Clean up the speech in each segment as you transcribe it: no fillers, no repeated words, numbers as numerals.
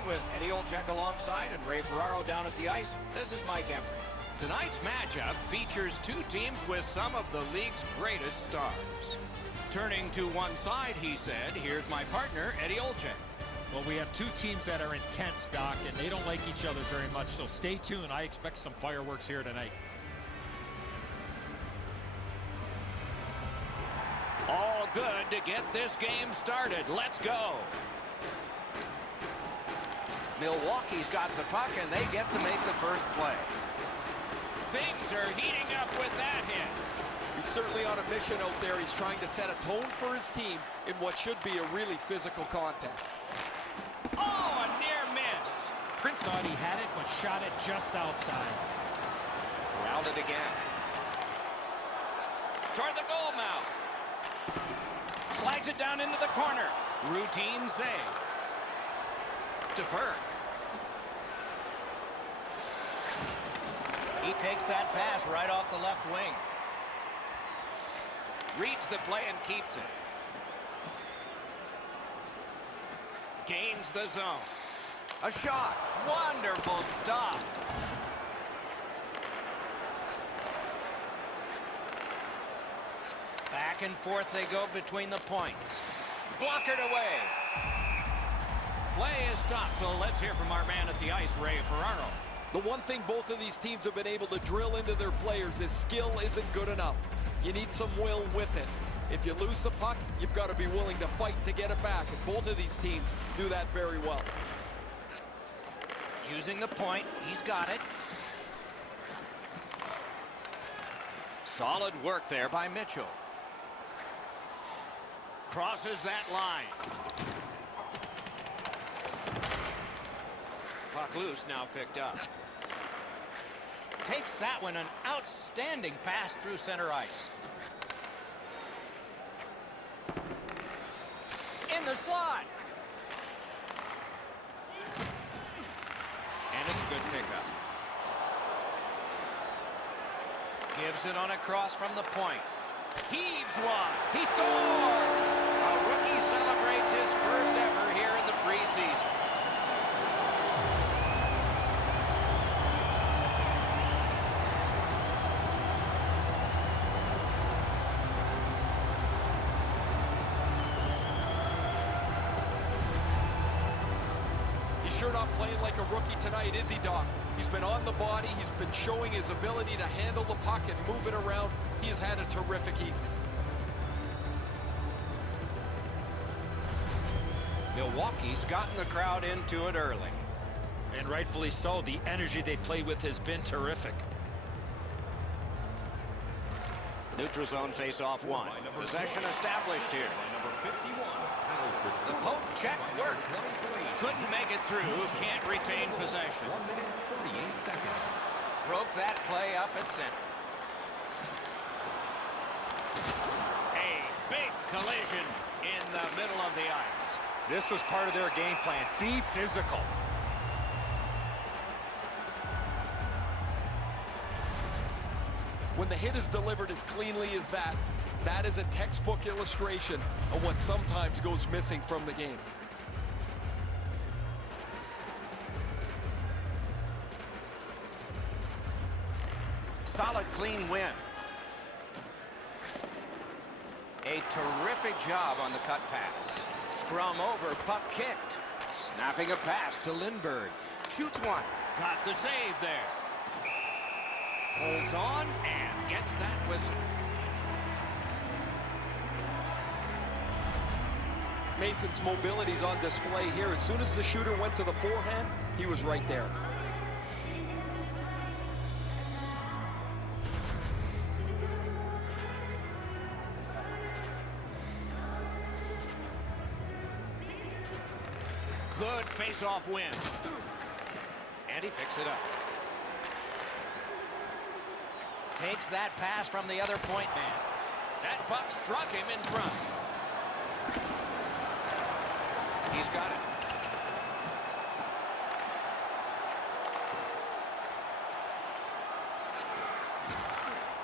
on with Eddie Olczyk alongside and Ray Ferraro down at the ice. This is Mike Emery. Tonight's matchup features two teams with some of the league's greatest stars. Turning to one side, he said, here's my partner, Eddie Olczyk. Well, we have two teams that are intense, Doc, and they don't like each other very much, so stay tuned. I expect some fireworks here tonight. All good to get this game started. Let's go. Milwaukee's got the puck, and they get to make the first play. Things are heating up with that hit. He's certainly on a mission out there. He's trying to set a tone for his team in what should be a really physical contest. Oh, a near miss. Prince thought he had it, but shot it just outside. Round it again. Toward the goal mouth. Slides it down into the corner. Routine save. Defer. He takes that pass right off the left wing. Reads the play and keeps it. Gains the zone. A shot. Wonderful stop. Back and forth they go between the points. Blockered away. Play is stopped, so let's hear from our man at the ice, Ray Ferraro. The one thing both of these teams have been able to drill into their players is skill isn't good enough. You need some will with it. If you lose the puck, you've got to be willing to fight to get it back. And both of these teams do that very well. Using the point, he's got it. Solid work there by Mitchell. Crosses that line. Puck loose, now picked up. Takes that one, an outstanding pass through center ice. In the slot. And it's a good pickup. Gives it on a cross from the point. Heaves one. He scores! A rookie celebrates his first ever here in the preseason. Sure not playing like a rookie tonight, is he, Doc? He's been on the body. He's been showing his ability to handle the puck and move it around. He has had a terrific evening. Milwaukee's gotten the crowd into it early. And rightfully so. The energy they play with has been terrific. Neutral zone face-off one. Possession established here. The poke check worked. Couldn't make it through. Can't retain possession. 1 minute, 48 seconds. Broke that play up at center. A big collision in the middle of the ice. This was part of their game plan. Be physical. When the hit is delivered as cleanly as that, that is a textbook illustration of what sometimes goes missing from the game. Solid, clean win. A terrific job on the cut pass. Scrum over, puck kicked. Snapping a pass to Lindbergh. Shoots one. Got the save there. Holds on and gets that whistle. Mason's mobility's on display here. As soon as the shooter went to the forehand, he was right there. Good face-off win. And he picks it up. Takes that pass from the other point man. That puck struck him in front. He's got it.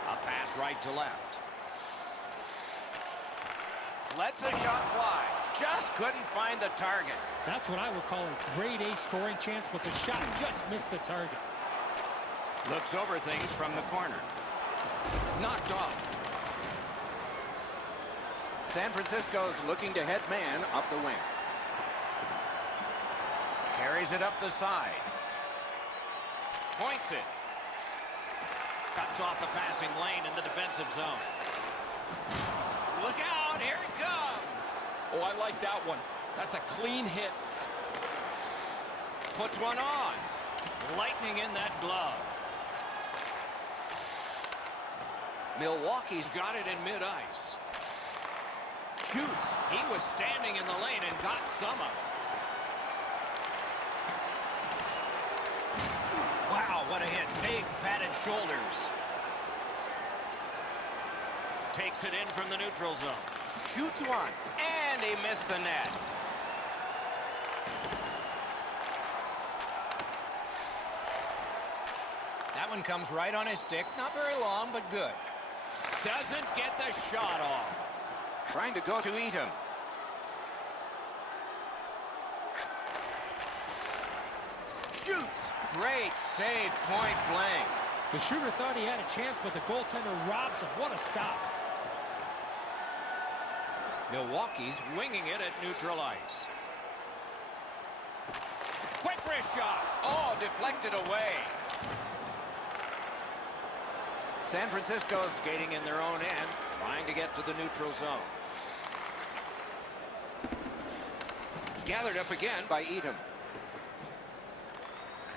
A pass right to left. Lets a shot fly. Just couldn't find the target. That's what I would call a grade A scoring chance, but the shot just missed the target. Looks over things from the corner. Knocked off. San Francisco's looking to head man up the wing. Carries it up the side. Points it. Cuts off the passing lane in the defensive zone. Look out, here it comes. Oh, I like that one. That's a clean hit. Puts one on. Lightning in that glove. Milwaukee's got it in mid-ice. Shoots. He was standing in the lane and got some of it. Wow, what a hit. Big padded shoulders. Takes it in from the neutral zone. Shoots one. And he missed the net. That one comes right on his stick. Not very long, but good. Doesn't get the shot off. Trying to go to eat him. Shoots. Great save, point blank. The shooter thought he had a chance, but the goaltender robs him. What a stop. Milwaukee's winging it at neutral ice. Quick wrist shot. Oh, deflected away. San Francisco skating in their own end, trying to get to the neutral zone. Gathered up again by Edom.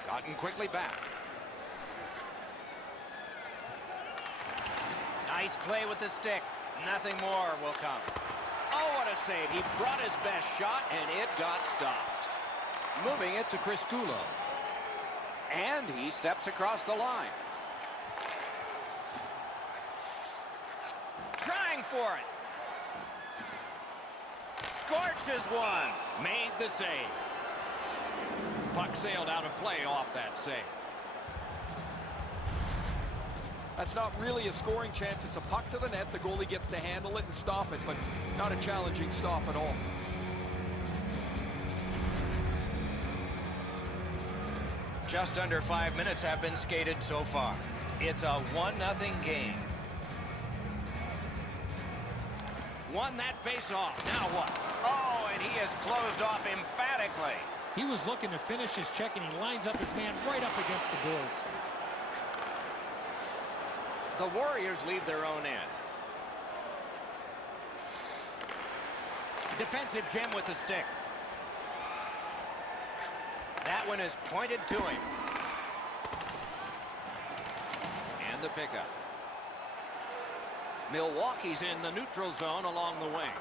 Gotten quickly back. Nice play with the stick. Nothing more will come. Oh, what a save. He brought his best shot, and it got stopped. Moving it to Chris Gulo. And he steps across the line. Trying for it. Scorches one. Made the save. Puck sailed out of play off that save. That's not really a scoring chance. It's a puck to the net. The goalie gets to handle it and stop it, but not a challenging stop at all. Just under 5 minutes have been skated so far. It's a 1-0 game. Won that face-off. Now what? Oh, and he is closed off emphatically. He was looking to finish his check, and he lines up his man right up against the boards. The Warriors leave their own end. Defensive gem with the stick. That one is pointed to him. And the pickup. Milwaukee's in the neutral zone along the wing.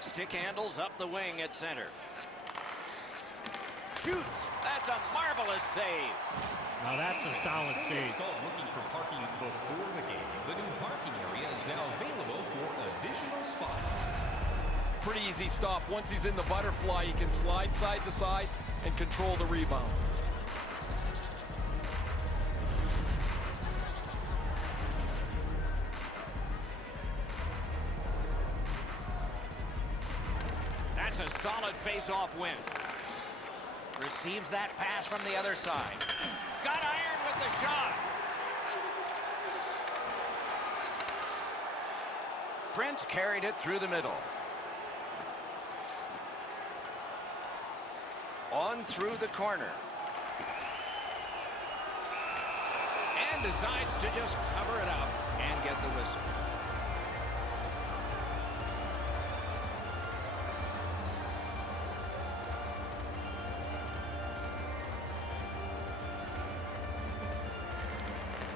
Stick handles up the wing at center. Shoots. That's a marvelous save. Now that's a solid save. Looking for parking before the game. The new parking area is now available for additional spots. Pretty easy stop. Once he's in the butterfly, he can slide side to side and control the rebound. That's a solid face-off win. Receives that pass from the other side. Got iron with the shot. Brent carried it through the middle. On through the corner. And decides to just cover it up and get the whistle.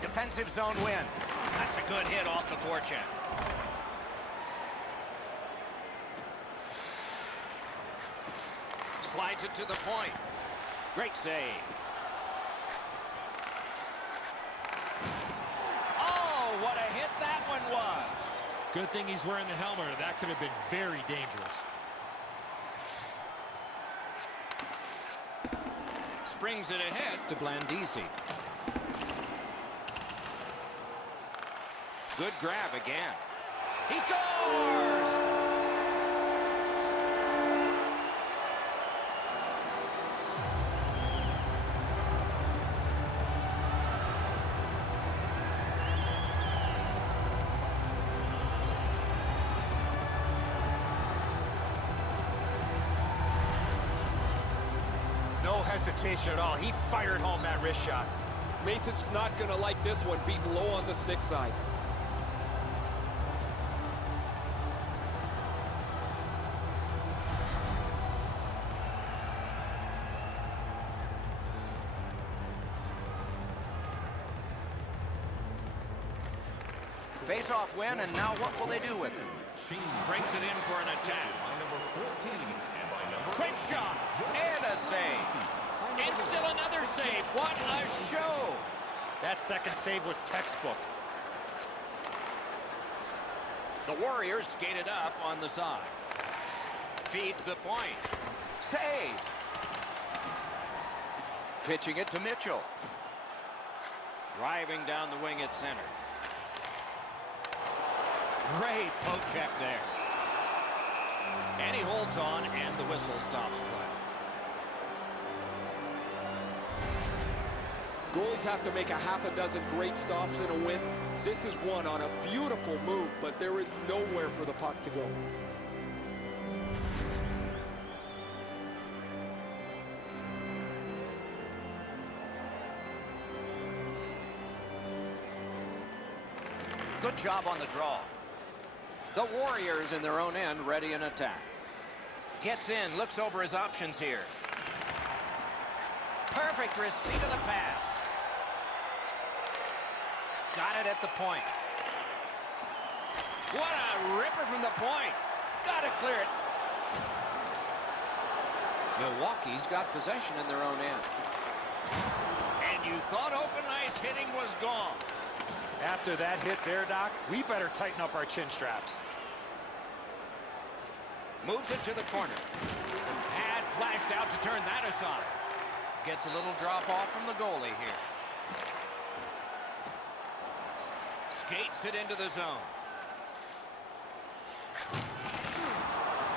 Defensive zone win. That's a good hit off the forecheck. Slides it to the point. Great save. Oh, what a hit that one was. Good thing he's wearing the helmet, or that could have been very dangerous. Springs it ahead to Blandisi. Good grab again. He scores! No hesitation at all. He fired home that wrist shot. Mason's not going to like this one, beaten low on the stick side. Face-off win, and now what will they do with it? Brings it in for an attack. Quick shot, and a save. And still another save. What a show! That second save was textbook. The Warriors skated up on the side. Feeds the point. Save! Pitching it to Mitchell. Driving down the wing at center. Great poke check there. And he holds on, and the whistle stops play. Goalies have to make a half a dozen great stops in a win. This is one on a beautiful move, but there is nowhere for the puck to go. Good job on the draw. The Warriors in their own end ready an attack. Gets in, looks over his options here. Perfect receipt of the pass. Got it at the point. What a ripper from the point. Got to clear it. Milwaukee's got possession in their own end. And you thought open ice hitting was gone. After that hit there, Doc, we better tighten up our chin straps. Moves it to the corner. Pad flashed out to turn that aside. Gets a little drop off from the goalie here. Skates it into the zone.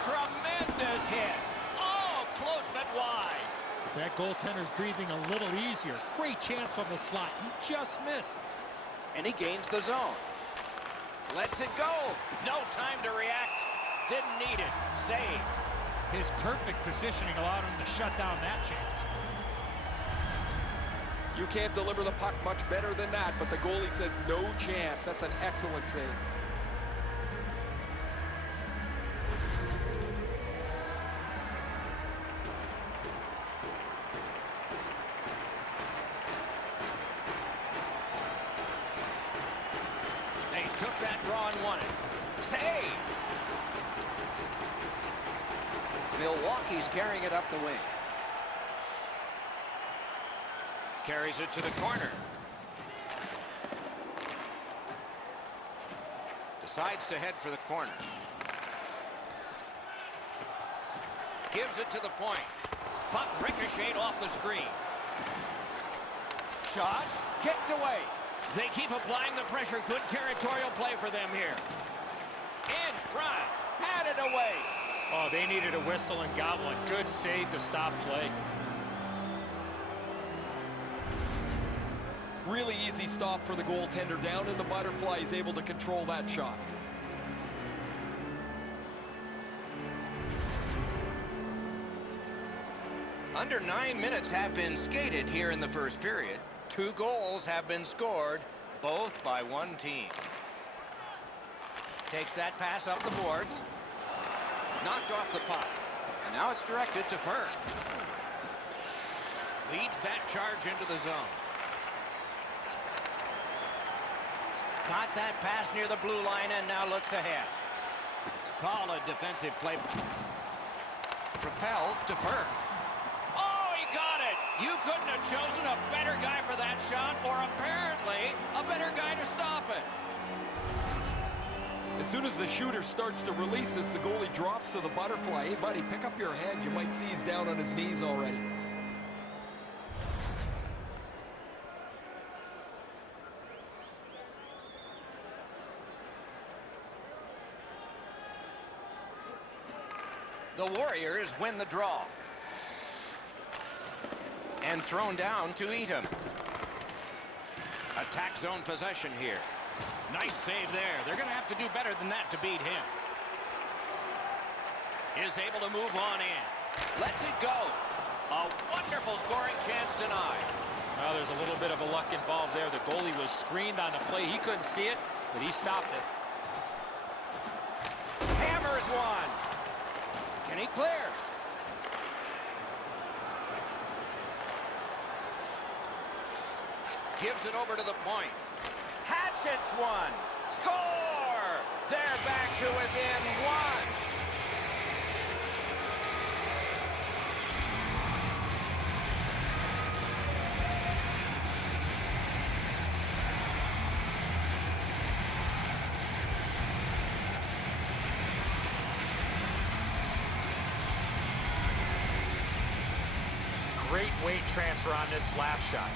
Tremendous hit. Oh, close but wide. That goaltender's breathing a little easier. Great chance from the slot. He just missed. And he gains the zone. Lets it go. No time to react. Didn't need it. Save. His perfect positioning allowed him to shut down that chance. You can't deliver the puck much better than that, but the goalie says no chance. That's an excellent save. They took that draw and won it. Save! Milwaukee's carrying it up the wing. Carries it to the corner. Decides to head for the corner. Gives it to the point. Puck ricocheted off the screen. Shot, kicked away. They keep applying the pressure. Good territorial play for them here. In front, had it away. Oh, they needed a whistle and got one. Good save to stop play. Really easy stop for the goaltender. Down in the butterfly, he's able to control that shot. Under 9 minutes have been skated here in the first period. 2 goals have been scored, both by one team. Takes that pass up the boards. Knocked off the puck. And now it's directed to Fur. Leads that charge into the zone. Got that pass near the blue line and now looks ahead. Solid defensive play. Propelled to Fur. Oh, he got it! You couldn't have chosen a better guy for that shot, or apparently a better guy to stop it. As soon as the shooter starts to release this, the goalie drops to the butterfly. Hey, buddy, pick up your head. You might see he's down on his knees already. The Warriors win the draw. And thrown down to Eaton. Attack zone possession here. Nice save there. They're going to have to do better than that to beat him. Is able to move on in. Lets it go. A wonderful scoring chance denied. Well, there's a little bit of a luck involved there. The goalie was screened on the play. He couldn't see it, but he stopped it. Hammers one. Can he clear? Gives it over to the point. Hatchets one. Score! They're back to within one. Great weight transfer on this slap shot.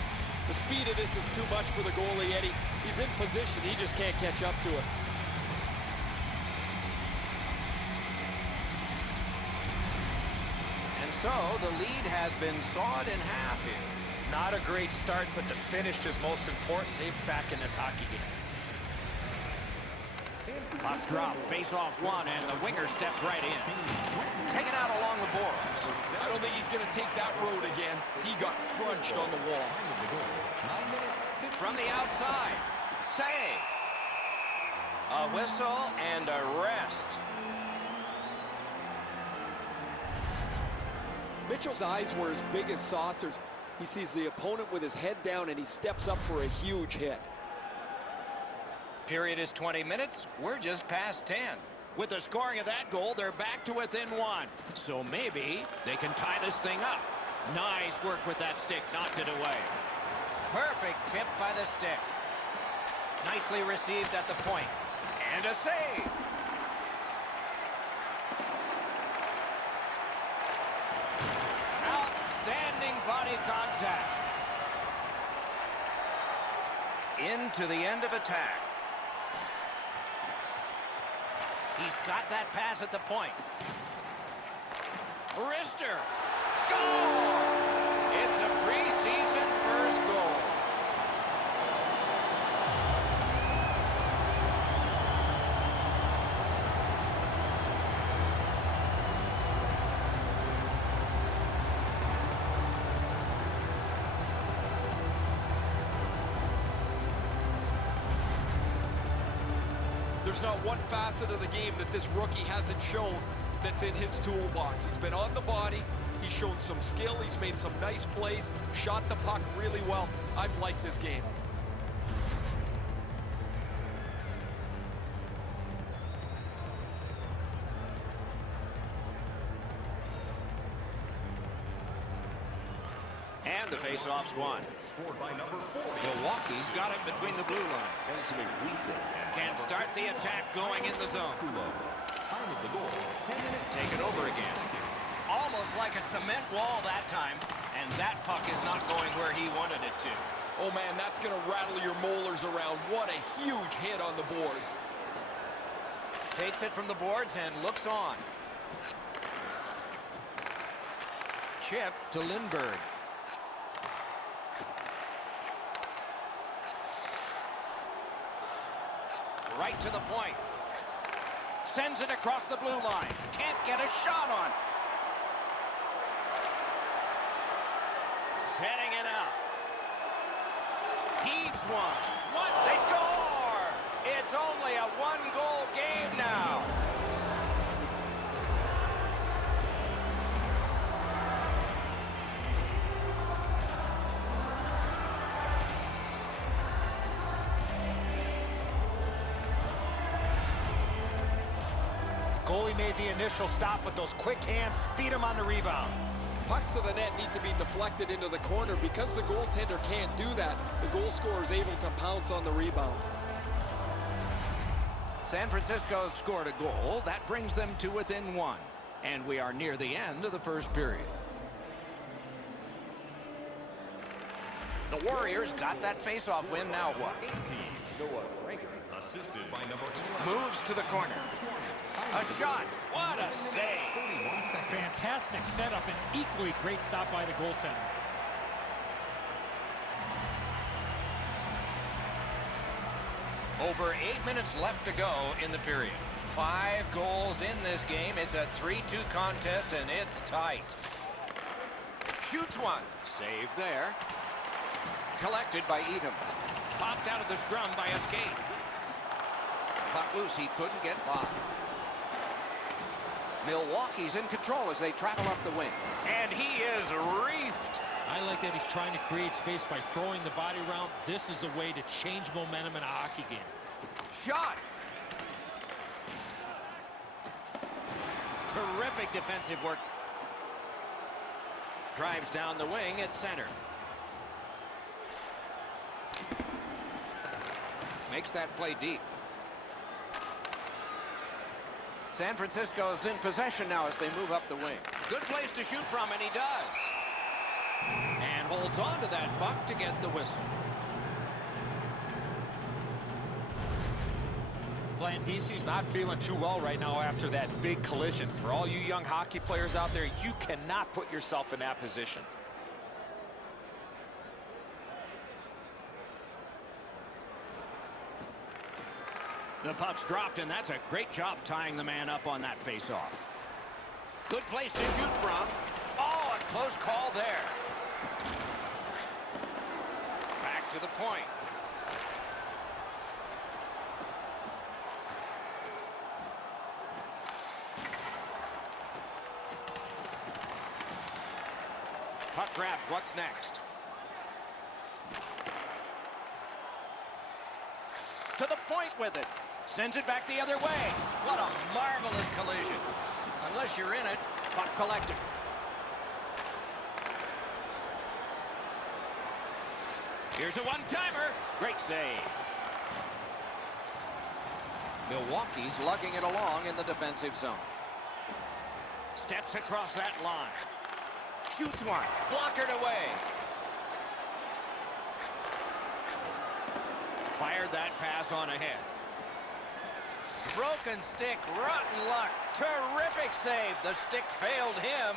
The speed of this is too much for the goalie, Eddie. He's in position. He just can't catch up to it. And so the lead has been sawed in half here. Not a great start, but the finish is most important. They're back in this hockey game. Puck drop, face-off one, and the winger stepped right in. Taken out along the boards. I don't think he's going to take that road again. He got crunched on the wall. From the outside. Save. A whistle and a rest. Mitchell's eyes were as big as saucers. He sees the opponent with his head down, and he steps up for a huge hit. Period is 20 minutes. We're just past 10. With the scoring of that goal, they're back to within one. So maybe they can tie this thing up. Nice work with that stick. Knocked it away. Perfect tip by the stick. Nicely received at the point. And a save. Outstanding body contact. Into the end of attack. He's got that pass at the point. Wrister. Score! It's a preseason first goal. There's not one facet of the game that this rookie hasn't shown that's in his toolbox. He's been on the body. He's shown some skill. He's made some nice plays. Shot the puck really well. I've liked this game. And the face-off's won. Milwaukee's got it between the blue line. Can start the attack going in the zone. Take it over again. Almost like a cement wall that time. And that puck is not going where he wanted it to. Oh, man, that's going to rattle your molars around. What a huge hit on the boards. Takes it from the boards and looks on. Chip to Lindbergh. Right to the point. Sends it across the blue line. Can't get a shot on. Setting it up. Heaves one. What? They score! It's only a one-goal game now. Goalie made the initial stop, but those quick hands speed him on the rebound. Pucks to the net need to be deflected into the corner. Because the goaltender can't do that, the goal scorer is able to pounce on the rebound. San Francisco scored a goal. That brings them to within one. And we are near the end of the first period. The Warriors got that face-off win. Now what? Moves to the corner. A shot. What a save. 41 seconds. Fantastic setup and equally great stop by the goaltender. Over 8 minutes left to go in the period. 5 goals in this game. It's a 3-2 contest, and it's tight. Shoots one. Save there. Collected by Edom. Popped out of the scrum by a skate. Puck loose. He couldn't get by. Milwaukee's in control as they travel up the wing. And he is reefed. I like that he's trying to create space by throwing the body around. This is a way to change momentum in a hockey game. Shot. Terrific defensive work. Drives down the wing at center. Makes that play deep. San Francisco's in possession now as they move up the wing. Good place to shoot from, and he does. And holds on to that puck to get the whistle. Blandisi's not feeling too well right now after that big collision. For all you young hockey players out there, you cannot put yourself in that position. The puck's dropped, and that's a great job tying the man up on that face-off. Good place to shoot from. Oh, a close call there. Back to the point. Puck grab. What's next? To the point with it. Sends it back the other way. What a marvelous collision. Unless you're in it, puck collected. Here's a one-timer. Great save. Milwaukee's lugging it along in the defensive zone. Steps across that line. Shoots one. Blockered away. Fired that pass on ahead. Broken stick, rotten luck. Terrific save. The stick failed him.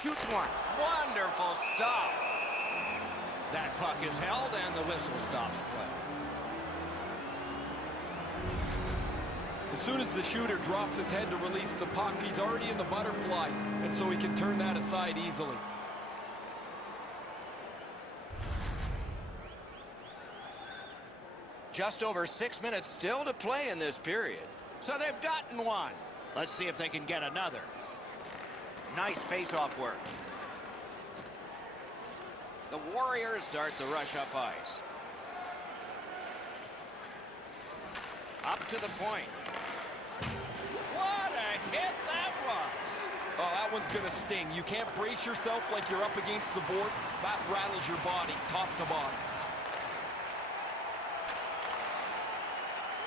Shoots one. Wonderful stop. That puck is held and the whistle stops play. As soon as the shooter drops his head to release the puck, he's already in the butterfly, and so he can turn that aside easily. Just over 6 minutes still to play in this period. So they've gotten one. Let's see if they can get another. Nice face-off work. The Warriors start the rush up ice. Up to the point. What a hit that was. Oh, that one's going to sting. You can't brace yourself like you're up against the boards. That rattles your body top to bottom.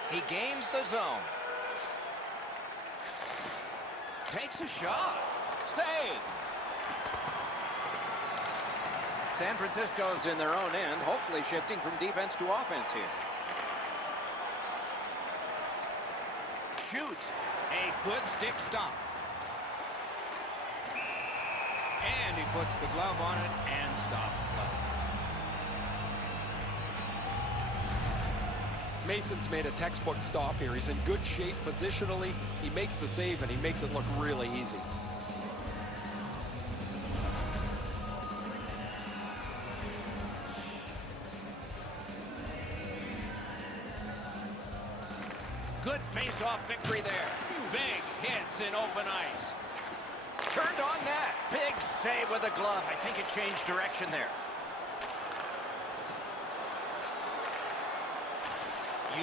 He gains the zone. Takes a shot. Save. San Francisco's in their own end, hopefully shifting from defense to offense here. Shoots. A good stick stop. And he puts the glove on it and stops play. Mason's made a textbook stop here. He's in good shape positionally. He makes the save, and he makes it look really easy. Good face-off victory there. Big hits in open ice. Turned on net. Big save with a glove. I think it changed direction there.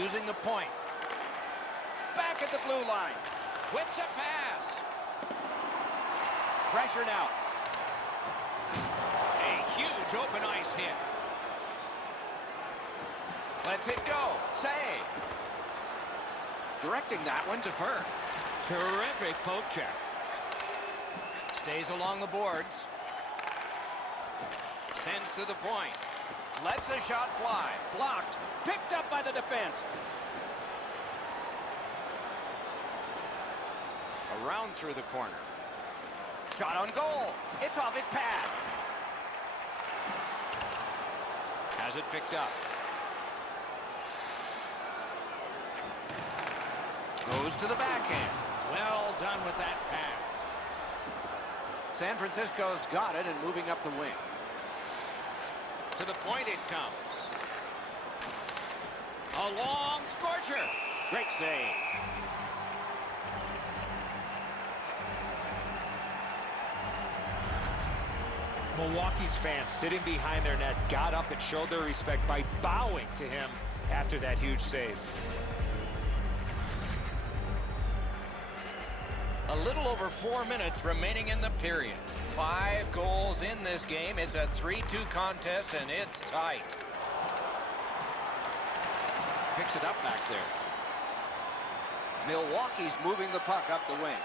Using the point. Back at the blue line. Whips a pass. Pressure now. A huge open ice hit. Lets it go. Save. Directing that one to Fur. Terrific poke check. Stays along the boards. Sends to the point. Lets a shot fly. Blocked. Picked up by the defense. Around through the corner. Shot on goal. It's off his pad. Has it picked up. Goes to the backhand. Well done with that pass. San Francisco's got it and moving up the wing. To the point it comes. A long scorcher. Great save. Milwaukee's fans sitting behind their net got up and showed their respect by bowing to him after that huge save. A little over 4 minutes remaining in the period. 5 goals in this game. It's a 3-2 contest, and it's tight. Picks it up back there. Milwaukee's moving the puck up the wing.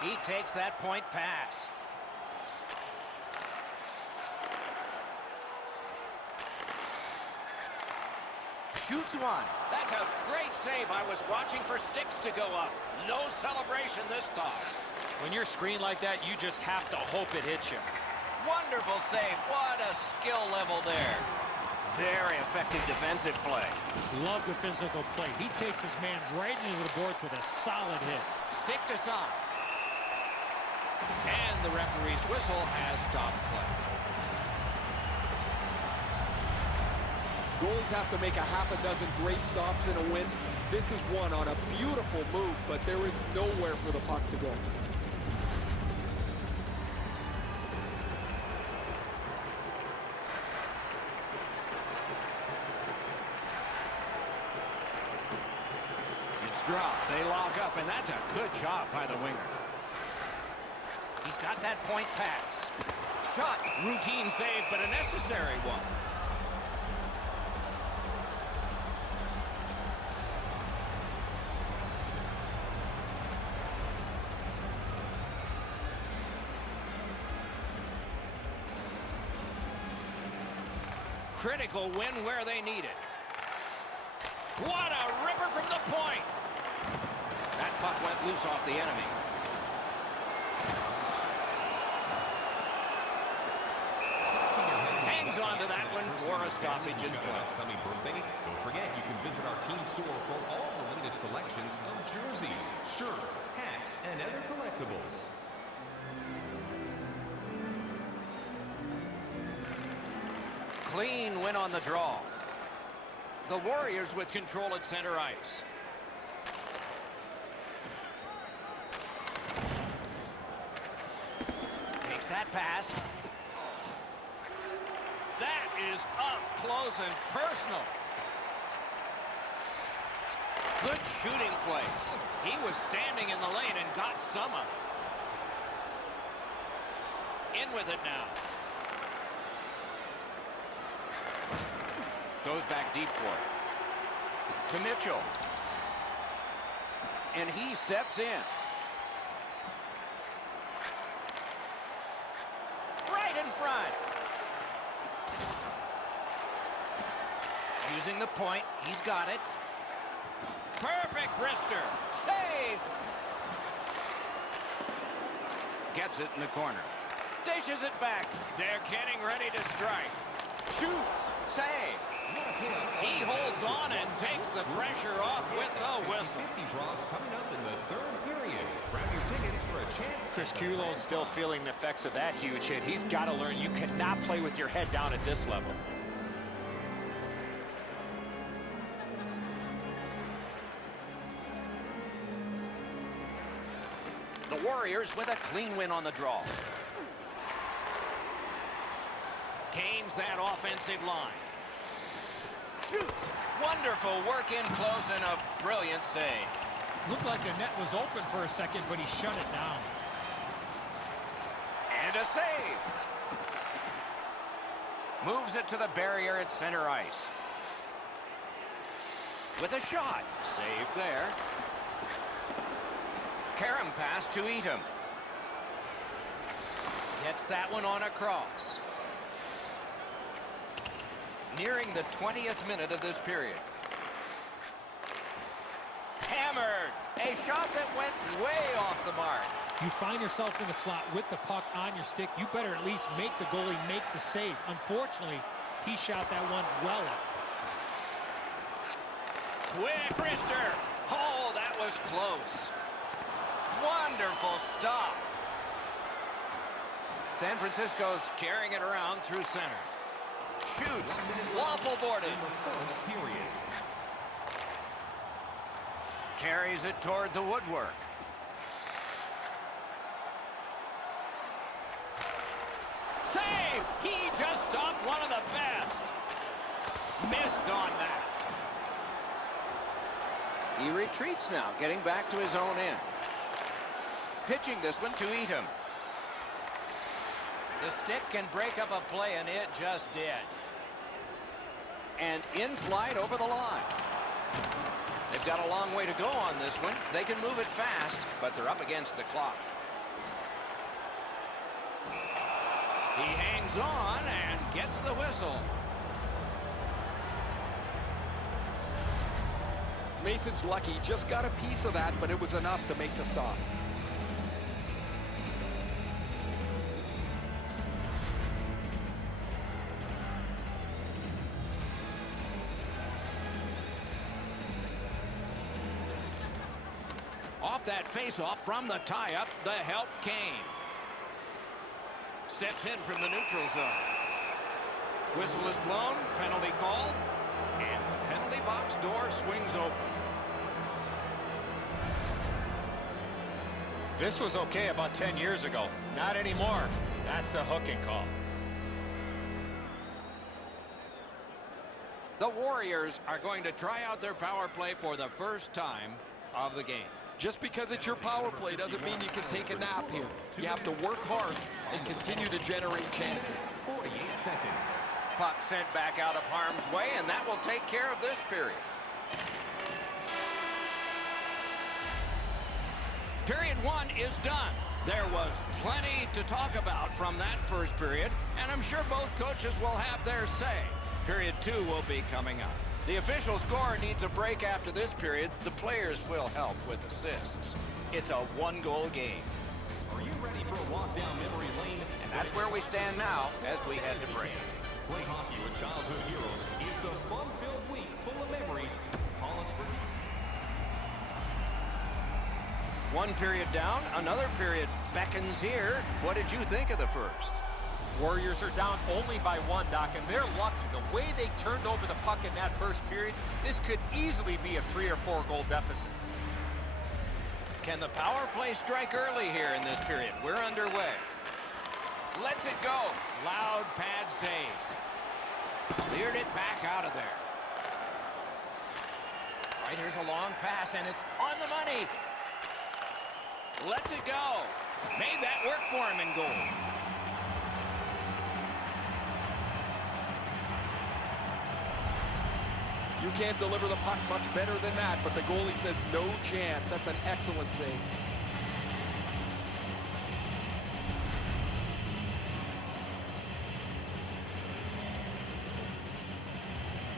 He takes that point pass. Shoots one. That's a great save. I was watching for sticks to go up. No celebration this time. When you're screened like that, you just have to hope it hits you. Wonderful save. What a skill level there. Very effective defensive play. Love the physical play. He takes his man right into the boards with a solid hit. Stick to side. And the referee's whistle has stopped play. Goalies have to make a half a dozen great stops in a win. This is one on a beautiful move, but there is nowhere for the puck to go. It's dropped. They lock up, and that's a good job by the winger. He's got that point pass. Shot. Routine save, but a necessary one. Critical win where they need it. What a ripper from the point. That puck went loose off the enemy. Hangs on to that one for a stoppage in play. Coming from Bay. Don't forget, you can visit our team store for all the latest selections of jerseys, shirts, hats, and other collectibles. Clean win on the draw. The Warriors with control at center ice. Takes that pass. That is up close and personal. Good shooting place. He was standing in the lane and got some of it. In with it now. Goes back deep for it. To Mitchell. And he steps in. Right in front. Using the point. He's got it. Perfect wrister. Save. Gets it in the corner. Dishes it back. They're getting ready to strike. Shoots. Save. He holds on and takes the pressure off with the whistle. 50 draws coming up in the third period. Grab your tickets for a chance. Chris Kulo's still feeling the effects of that huge hit. He's got to learn you cannot play with your head down at this level. The Warriors with a clean win on the draw. Gains that offensive line. Shoots. Wonderful work in close and a brilliant save. Looked like the net was open for a second, but he shut it down. And a save. Moves it to the barrier at center ice. With a shot. Save there. Karam pass to Eatham. Gets that one on a cross. nearing the 20th minute of this period. Hammered. A shot that went way off the mark. You find yourself in the slot with the puck on your stick, you better at least make the goalie make the save. Unfortunately, he shot that one well up. Quick wrister. Oh, that was close. Wonderful stop. San Francisco's carrying it around through center. Shoots. Waffle boarded. Period. Carries it toward the woodwork. Save! He just stopped one of the best. Missed on that. He retreats now, getting back to his own end. Pitching this one to Eatham. The stick can break up a play, and it just did. And in flight over the line. They've got a long way to go on this one. They can move it fast, but they're up against the clock. He hangs on and gets the whistle. Mason's lucky, just got a piece of that, but it was enough to make the stop. Off that face-off from the tie-up, the help came. Steps in from the neutral zone. Whistle is blown, penalty called, and the penalty box door swings open. This was okay about 10 years ago. Not anymore. That's a hooking call. The Warriors are going to try out their power play for the first time of the game. Just because it's your power play doesn't mean you can take a nap here. You have to work hard and continue to generate chances. 48 seconds. Puck sent back out of harm's way, and that will take care of this period. Period one is done. There was plenty to talk about from that first period, and I'm sure both coaches will have their say. Period two will be coming up. The official score needs a break after this period. The players will help with assists. It's a one-goal game. Are you ready for a walk down memory lane? And that's where we stand now as we head to break. Play hockey with childhood heroes. It's a fun-filled week full of memories. Call us for... One period down, another period beckons here. What did you think of the first? Warriors are down only by one, Doc, and they're lucky. The way they turned over the puck in that first period, this could easily be a 3 or 4 goal deficit. Can the power play strike early here in this period? We're underway. Lets it go. Loud pad save. Cleared it back out of there. Right, here's a long pass, and it's on the money. Lets it go. Made that work for him in goal. You can't deliver the puck much better than that, but the goalie says no chance. That's an excellent save.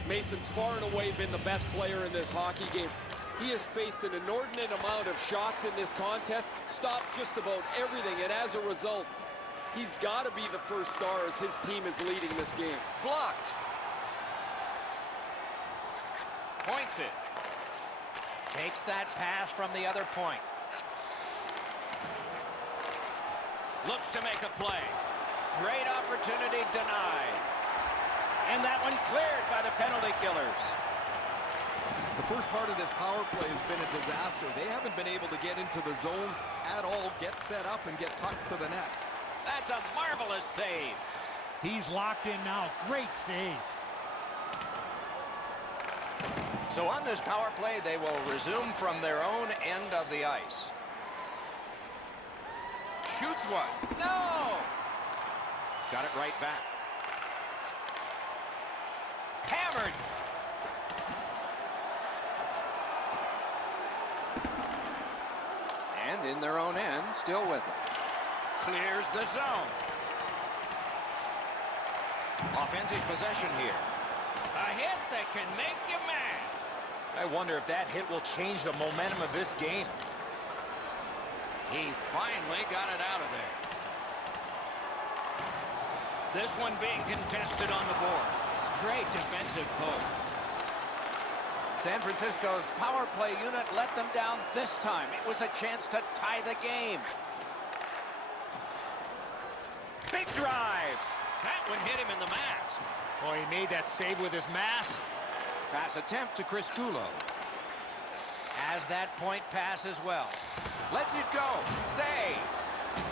Mason's far and away been the best player in this hockey game. He has faced an inordinate amount of shots in this contest, stopped just about everything, and as a result, he's got to be the first star as his team is leading this game. Blocked. Points it. Takes that pass from the other point. Looks to make a play. Great opportunity denied. And that one cleared by the penalty killers. The first part of this power play has been a disaster. They haven't been able to get into the zone at all, get set up, and get pucks to the net. That's a marvelous save. He's locked in now. Great save. So on this power play, they will resume from their own end of the ice. Shoots one. No! Got it right back. Hammered. And in their own end, still with it. Clears the zone. Offensive possession here. A hit that can make you mad. I wonder if that hit will change the momentum of this game. He finally got it out of there. This one being contested on the board. Straight defensive poke. San Francisco's power play unit let them down this time. It was a chance to tie the game. Big drive. That one hit him in the mask. Boy, he made that save with his mask. Pass attempt to Criscuolo. Has that point pass as well. Lets it go. Save.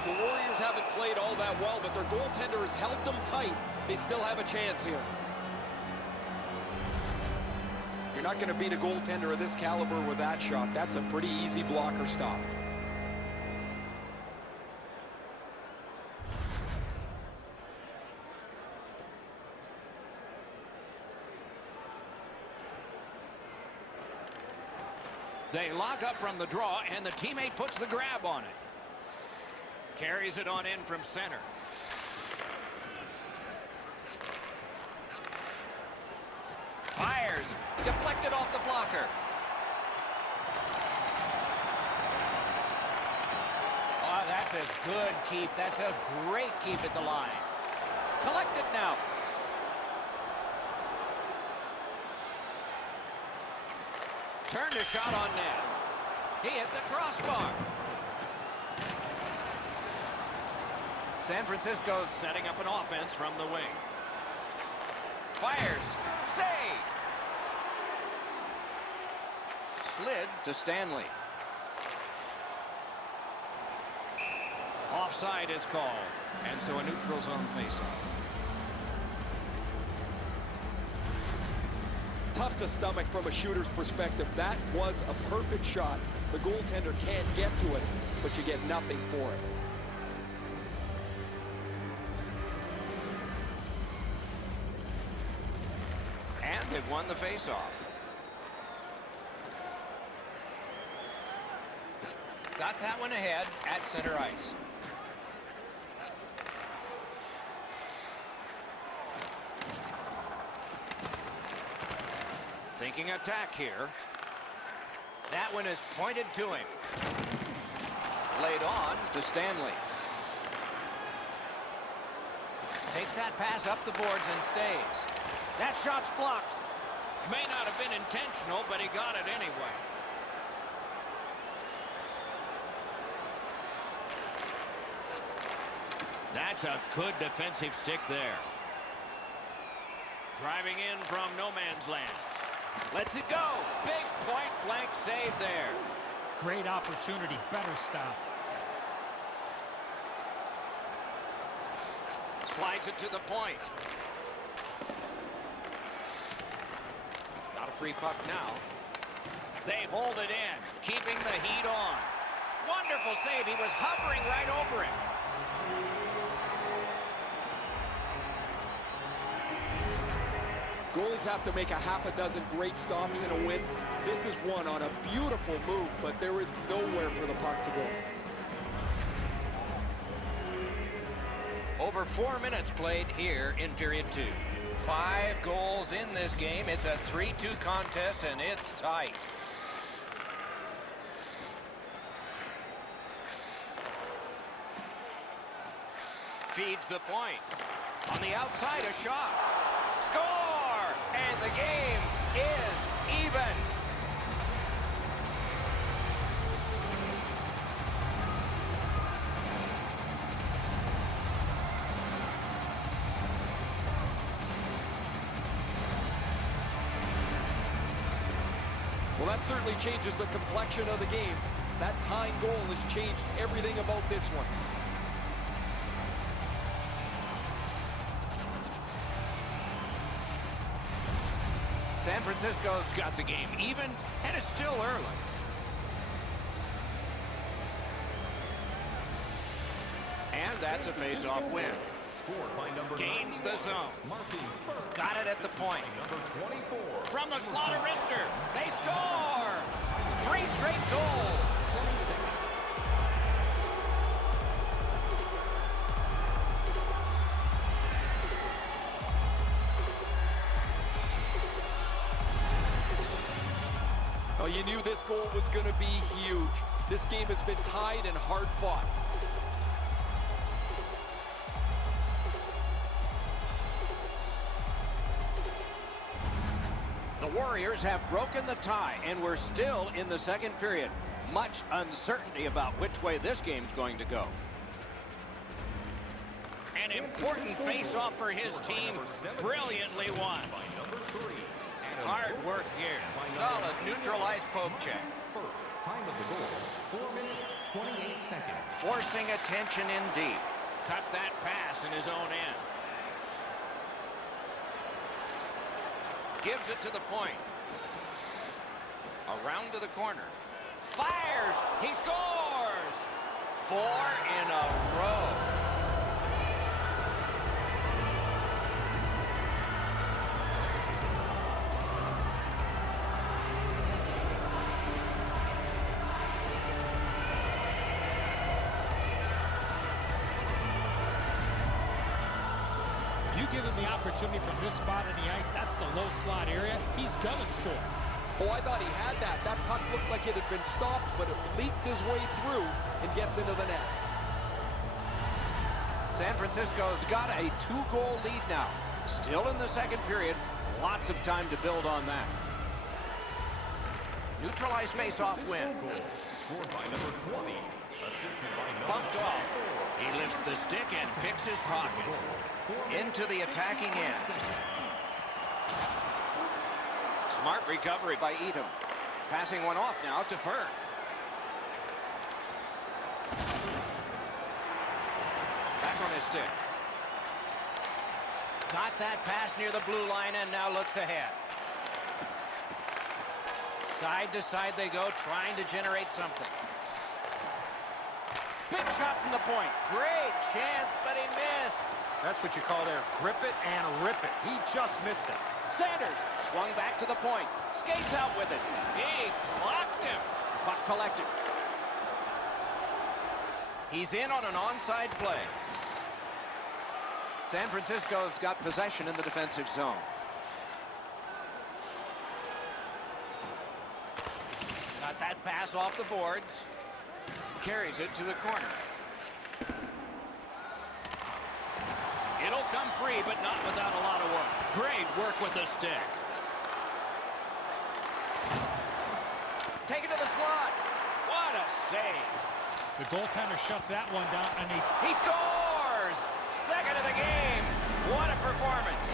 The Warriors haven't played all that well, but their goaltender has held them tight. They still have a chance here. You're not going to beat a goaltender of this caliber with that shot. That's a pretty easy blocker stop. They lock up from the draw, and the teammate puts the grab on it. Carries it on in from center. Fires. Deflected off the blocker. Oh, that's a good keep. That's a great keep at the line. Collected now. Turned a shot on net. He hit the crossbar. San Francisco's setting up an offense from the wing. Fires. Save. Slid to Stanley. Offside is called. And so a neutral zone faceoff. Tough to stomach from a shooter's perspective. That was a perfect shot. The goaltender can't get to it, but you get nothing for it. And they've won the faceoff. Got that one ahead at center ice. Thinking attack here. That one is pointed to him. Laid on to Stanley. Takes that pass up the boards and stays. That shot's blocked. May not have been intentional, but he got it anyway. That's a good defensive stick there. Driving in from no man's land. Lets it go. Big point-blank save there. Great opportunity. Better stop. Slides it to the point. Not a free puck now. They hold it in, keeping the heat on. Wonderful save. He was hovering right over him. Goalies have to make a half a dozen great stops in a win. This is one on a beautiful move, but there is nowhere for the puck to go. Over 4 minutes played here in period 2. 5 goals in this game. It's a 3-2 contest, and it's tight. Feeds the point. On the outside, a shot. Score! And the game is even. Well, that certainly changes the complexion of the game. That tying goal has changed everything about this one. San Francisco's got the game even, and it's still early. And that's a face-off win. Gains the zone. Got it at the point. From the slaughter wrister, they score! 3 straight goals. Oh, you knew this goal was going to be huge. This game has been tied and hard fought. The Warriors have broken the tie, and we're still in the second period. Much uncertainty about which way this game's going to go. An important face-off for his team. Brilliantly won. Hard work here. Solid neutralized poke check. Time of the goal, 4 minutes, 28 seconds. Forcing attention in deep. Cut that pass in his own end. Gives it to the point. Around to the corner. Fires! He scores! 4 in a row. You give him the opportunity from this spot on the ice, that's the low slot area, he's gonna score. Oh, I thought he had that. That puck looked like it had been stopped, but it leaked his way through and gets into the net. San Francisco's got a 2-goal lead now. Still in the second period. Lots of time to build on that. Neutralized face-off win. Scored by number 20. Assisted by number Bumped off. He lifts the stick and picks his pocket. Into the attacking end. Smart recovery by Edom. Passing one off now to Fern. Back on his stick. Got that pass near the blue line and now looks ahead. Side to side they go, trying to generate something. Big shot from the point. Great chance, but he missed. That's what you call there, grip it and rip it. He just missed it. Sanders swung back to the point. Skates out with it. He clocked him. Puck collected. He's in on an onside play. San Francisco's got possession in the defensive zone. Got that pass off the boards. Carries it to the corner. It'll come free, but not without a lot of work. Great work with the stick. Take it to the slot. What a save. The goaltender shuts that one down, and He scores! Second of the game. What a performance.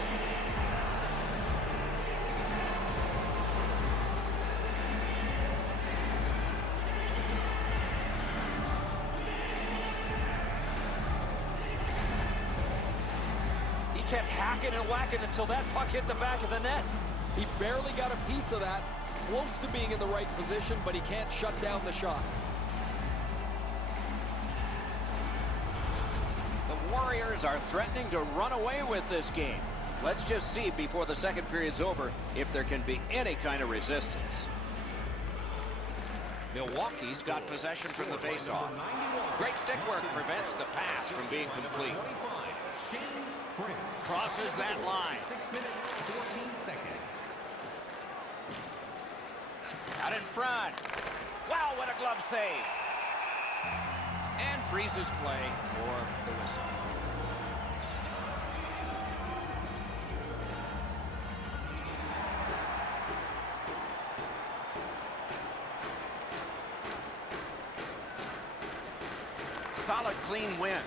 He kept hacking and whacking until that puck hit the back of the net. He barely got a piece of that. Close to being in the right position, but he can't shut down the shot. The Warriors are threatening to run away with this game. Let's just see before the second period's over if there can be any kind of resistance. Milwaukee's got possession from the faceoff. Great stick work prevents the pass from being complete. Crosses that line. 6 minutes, 14 seconds. Out in front. Wow, what a glove save. And freezes play for the whistle. Solid, clean win.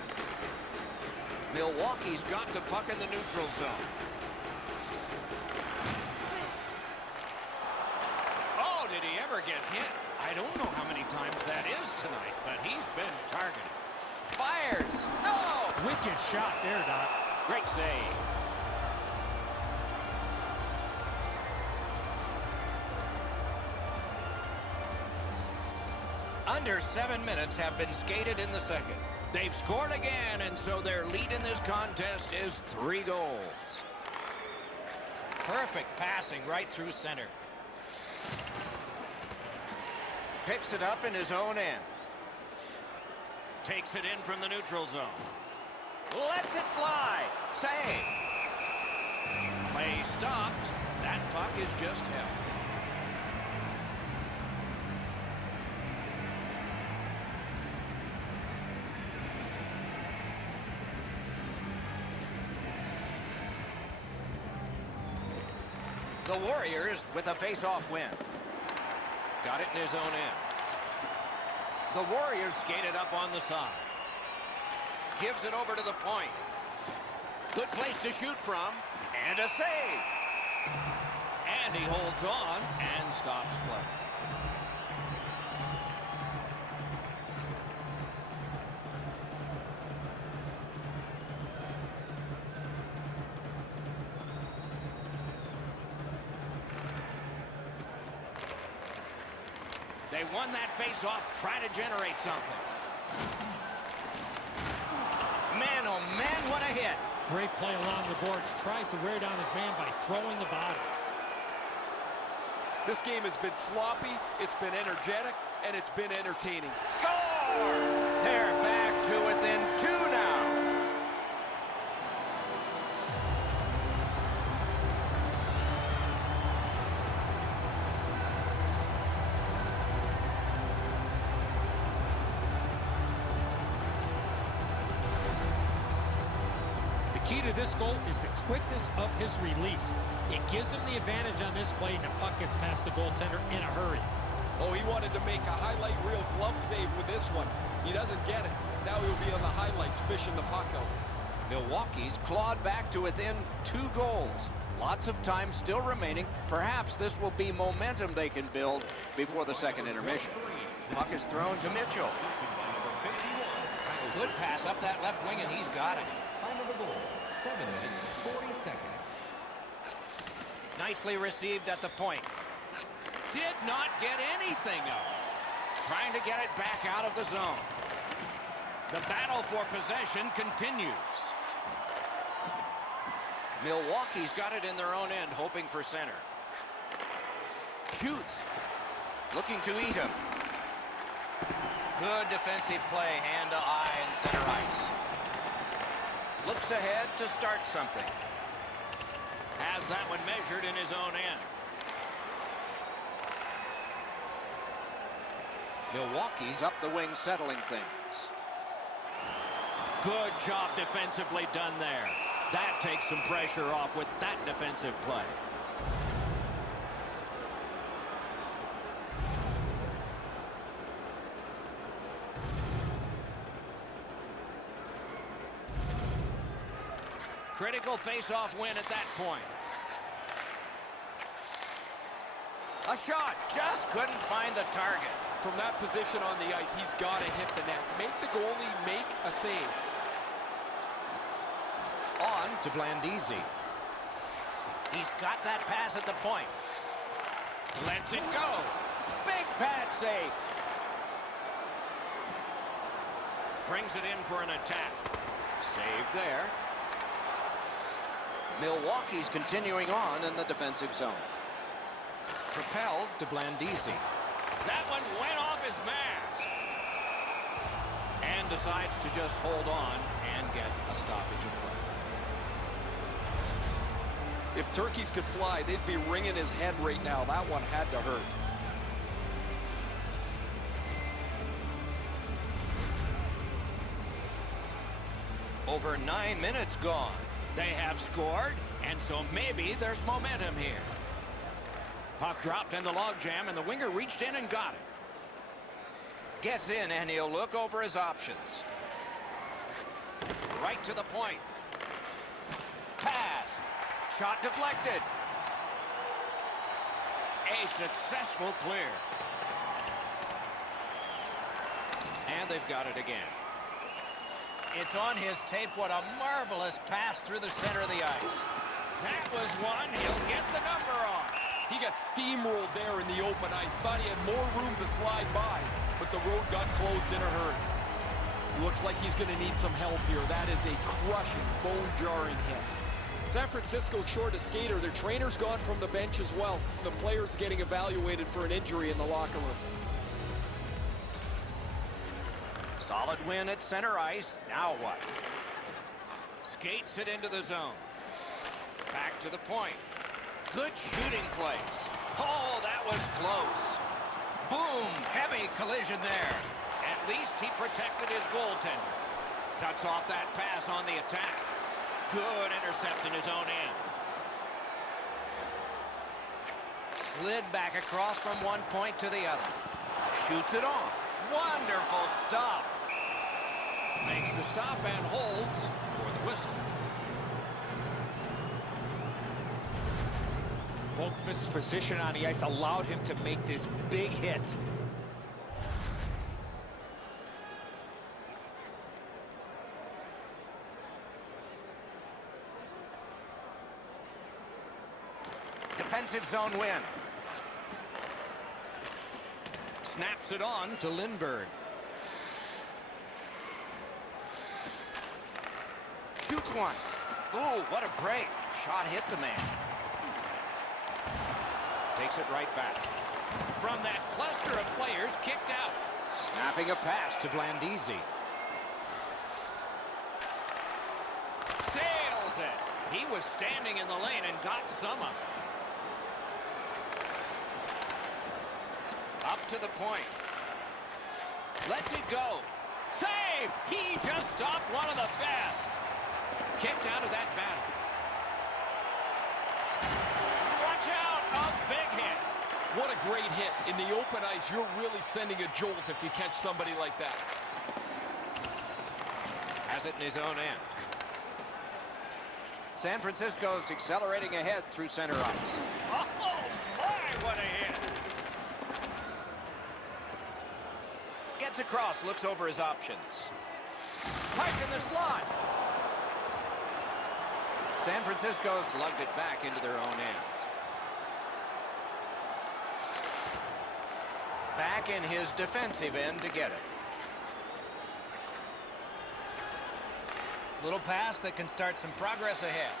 Milwaukee's got the puck in the neutral zone. Oh, did he ever get hit? I don't know how many times that is tonight, but he's been targeted. Fires. No! wicked shot there, Doc. Great save. Under 7 minutes have been skated in the second. They've scored again, and so their lead in this contest is 3 goals. Perfect passing right through center. Picks it up in his own end. Takes it in from the neutral zone. Lets it fly. Save. Play stopped. That puck is just held. The Warriors with a face-off win. Got it in his own end. The Warriors skated up on the side. Gives it over to the point. Good place to shoot from. And a save. And he holds on and stops play. They won that face-off, try to generate something. Man, oh man, what a hit. Great play along the boards. Tries to wear down his man by throwing the body. This game has been sloppy, it's been energetic, and it's been entertaining. Score! They're back to within 2 now. Key to this goal is the quickness of his release. It gives him the advantage on this play, and the puck gets past the goaltender in a hurry. Oh, he wanted to make a highlight reel glove save with this one. He doesn't get it. Now he'll be on the highlights fishing the puck out. Milwaukee's clawed back to within 2 goals. Lots of time still remaining. Perhaps this will be momentum they can build before the second intermission. Puck is thrown to Mitchell. Good pass up that left wing, and he's got it. Time of the goal, 7 minutes, 40 seconds. Nicely received at the point. Did not get anything up. Trying to get it back out of the zone. The battle for possession continues. Milwaukee's got it in their own end, hoping for center. Shoots. Looking to eat him. Good defensive play, hand to eye and center ice. Looks ahead to start something. Has that one measured in his own end. Milwaukee's up the wing, settling things. Good job defensively done there. That takes some pressure off with that defensive play. Critical face-off win at that point. A shot, just couldn't find the target. From that position on the ice, he's got to hit the net. Make the goalie make a save. On to Blandisi. He's got that pass at the point. Lets it go. Big pad save. Brings it in for an attack. Save there. Milwaukee's continuing on in the defensive zone. Propelled to Blandisi. That one went off his mask. And decides to just hold on and get a stoppage of play. If turkeys could fly, they'd be ringing his head right now. That one had to hurt. Over 9 minutes gone. They have scored, and so maybe there's momentum here. Puck dropped in the logjam, and the winger reached in and got it. Gets in, and he'll look over his options. Right to the point. Pass. Shot deflected. A successful clear. And they've got it again. It's on his tape. What a marvelous pass through the center of the ice. That was one he'll get the number on. He got steamrolled there in the open ice. Thought he had more room to slide by, but the road got closed in a hurry. Looks like he's going to need some help here. That is a crushing, bone-jarring hit. San Francisco's short a skater. Their trainer's gone from the bench as well. The player's getting evaluated for an injury in the locker room. Solid win at center ice. Now what? Skates it into the zone. Back to the point. Good shooting place. Oh, that was close. Boom! Heavy collision there. At least he protected his goaltender. Cuts off that pass on the attack. Good intercept in his own end. Slid back across from one point to the other. Shoots it on. Wonderful stop. Makes the stop and holds for the whistle. Bonkvist's position on the ice allowed him to make this big hit. Defensive zone win. Snaps it on to Lindbergh. Shoots one. Ooh, what a break. Shot hit the man. Takes it right back. From that cluster of players kicked out. Snapping a pass to Blandisi. Sails it. He was standing in the lane and got some of it. Up to the point. Lets it go. Save! He just stopped one of the best. Kicked out of that battle. Watch out! A big hit. What a great hit. In the open ice, you're really sending a jolt if you catch somebody like that. Has it in his own end. San Francisco's accelerating ahead through center ice. Oh, my, what a hit. Gets across, looks over his options. Right in the slot. San Francisco's lugged it back into their own end. Back in his defensive end to get it. Little pass that can start some progress ahead.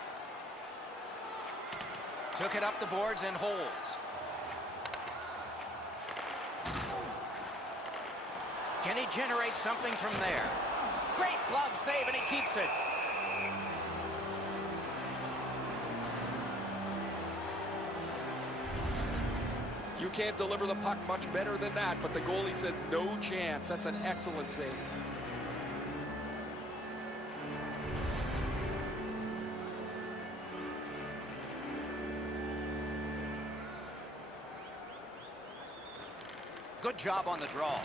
Took it up the boards and holds. Can he generate something from there? Great glove save, and he keeps it. You can't deliver the puck much better than that, but the goalie says no chance. That's an excellent save. Good job on the draw.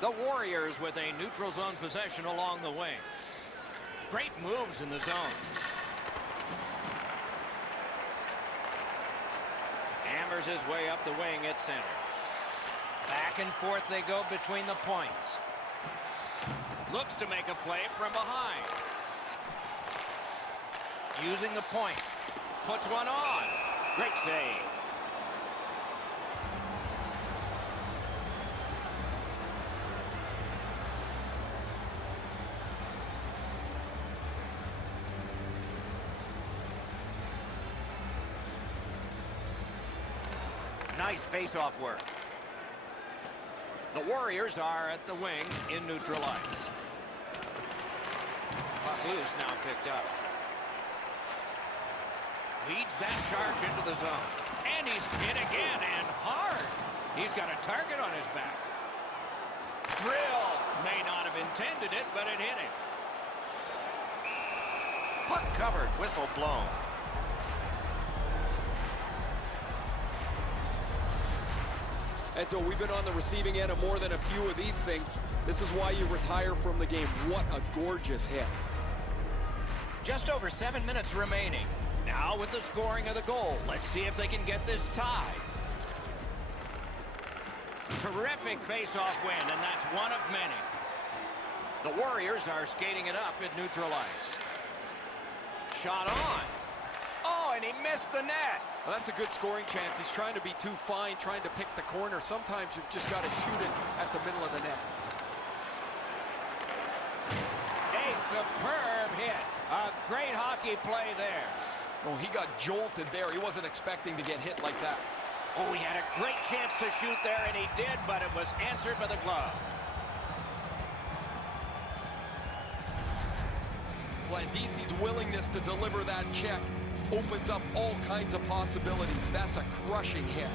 The Warriors with a neutral zone possession along the wing. Great moves in the zone. Hammers his way up the wing at center. Back and forth they go between the points. Looks to make a play from behind. Using the point. Puts one on. Great save. Nice face-off work. The Warriors are at the wing in neutral ice. Puck loose, now picked up. Leads that charge into the zone. And he's hit again, and hard. He's got a target on his back. Drill. May not have intended it, but it hit him. Puck covered, whistle blown. And so we've been on the receiving end of more than a few of these things. This is why you retire from the game. What a gorgeous hit. Just over 7 minutes remaining. Now with the scoring of the goal, let's see if they can get this tied. Terrific face-off win, and that's one of many. The Warriors are skating it up at neutral ice. Shot on. Oh, and he missed the net. Well, that's a good scoring chance. He's trying to be too fine, trying to pick the corner. Sometimes you've just got to shoot it at the middle of the net. A superb hit. A great hockey play there. Oh, he got jolted there. He wasn't expecting to get hit like that. Oh, he had a great chance to shoot there, and he did, but it was answered by the glove. Blandisi's willingness to deliver that check opens up all kinds of possibilities. That's a crushing hit.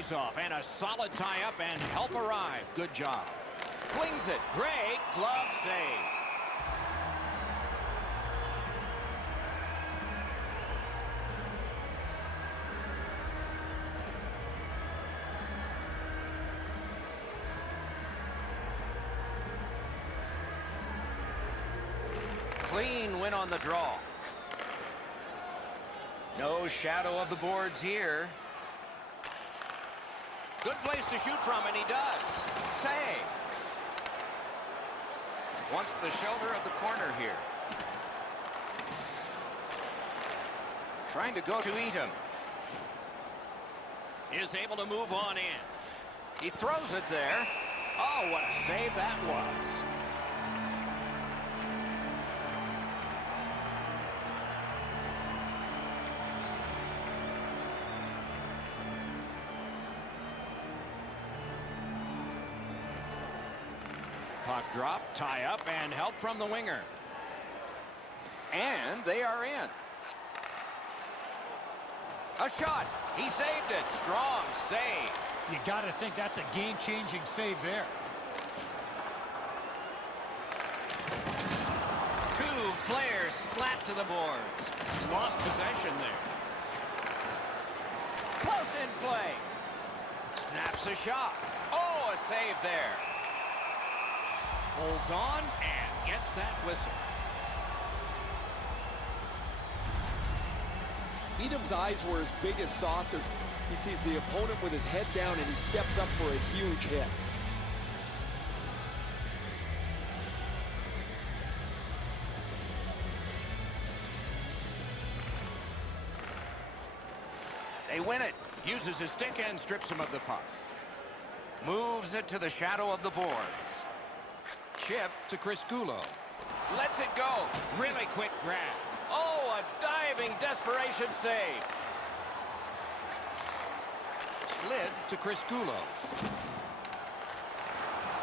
faceoff, and a solid tie-up, and help arrive. Good job. Flings it. Great glove save. Clean win on the draw. No shadow of the boards here. Good place to shoot from, and he does. Save. Wants the shoulder of the corner here. Trying to go to eat him. Is able to move on in. He throws it there. Oh, what a save that was. Puck drop, tie up, and help from the winger. And they are in. A shot. He saved it. Strong save. You got to think that's a game-changing save there. Two players splat to the boards. Lost possession there. Close in play. Snaps a shot. Oh, a save there. Holds on and gets that whistle. Needham's eyes were as big as saucers. He sees the opponent with his head down and he steps up for a huge hit. They win it. Uses his stick and strips him of the puck. Moves it to the shadow of the boards. Chip to Crisculo. Lets it go. Really quick grab. Oh, a diving desperation save. Slid to Crisculo.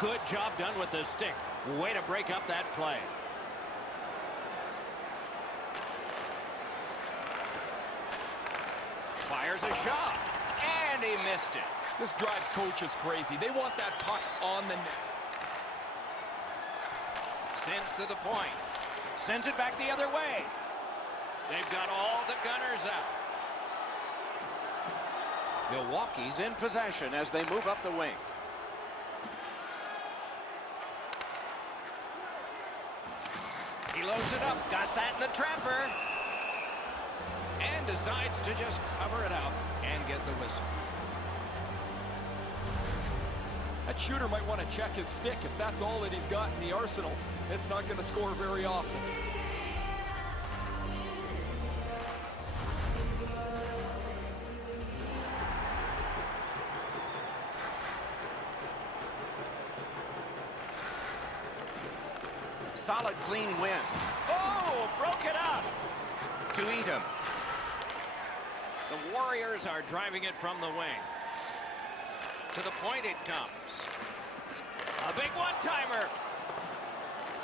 Good job done with the stick. Way to break up that play. Fires a shot. And he missed it. This drives coaches crazy. They want that puck on the net. Sends to the point. Sends it back the other way. They've got all the gunners out. Milwaukee's in possession as they move up the wing. He loads it up. Got that in the trapper. And decides to just cover it up and get the whistle. That shooter might want to check his stick. If that's all that he's got in the arsenal, it's not going to score very often. Solid, clean win. Oh, broke it up. To eat him. The Warriors are driving it from the wing. To the point it comes. A big one-timer.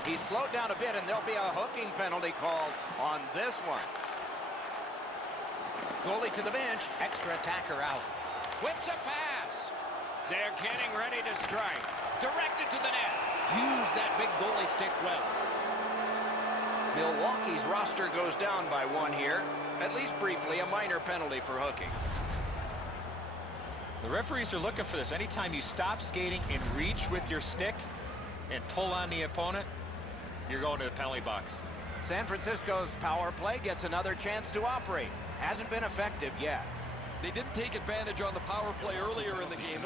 He slowed down a bit, and there'll be a hooking penalty called on this one. Goalie to the bench. Extra attacker out. Whips a pass. They're getting ready to strike. Directed to the net. Use that big goalie stick well. Milwaukee's roster goes down by one here. At least briefly, a minor penalty for hooking. The referees are looking for this. Anytime you stop skating and reach with your stick and pull on the opponent, you're going to the penalty box. San Francisco's power play gets another chance to operate. Hasn't been effective yet. They didn't take advantage on the power play earlier in the game.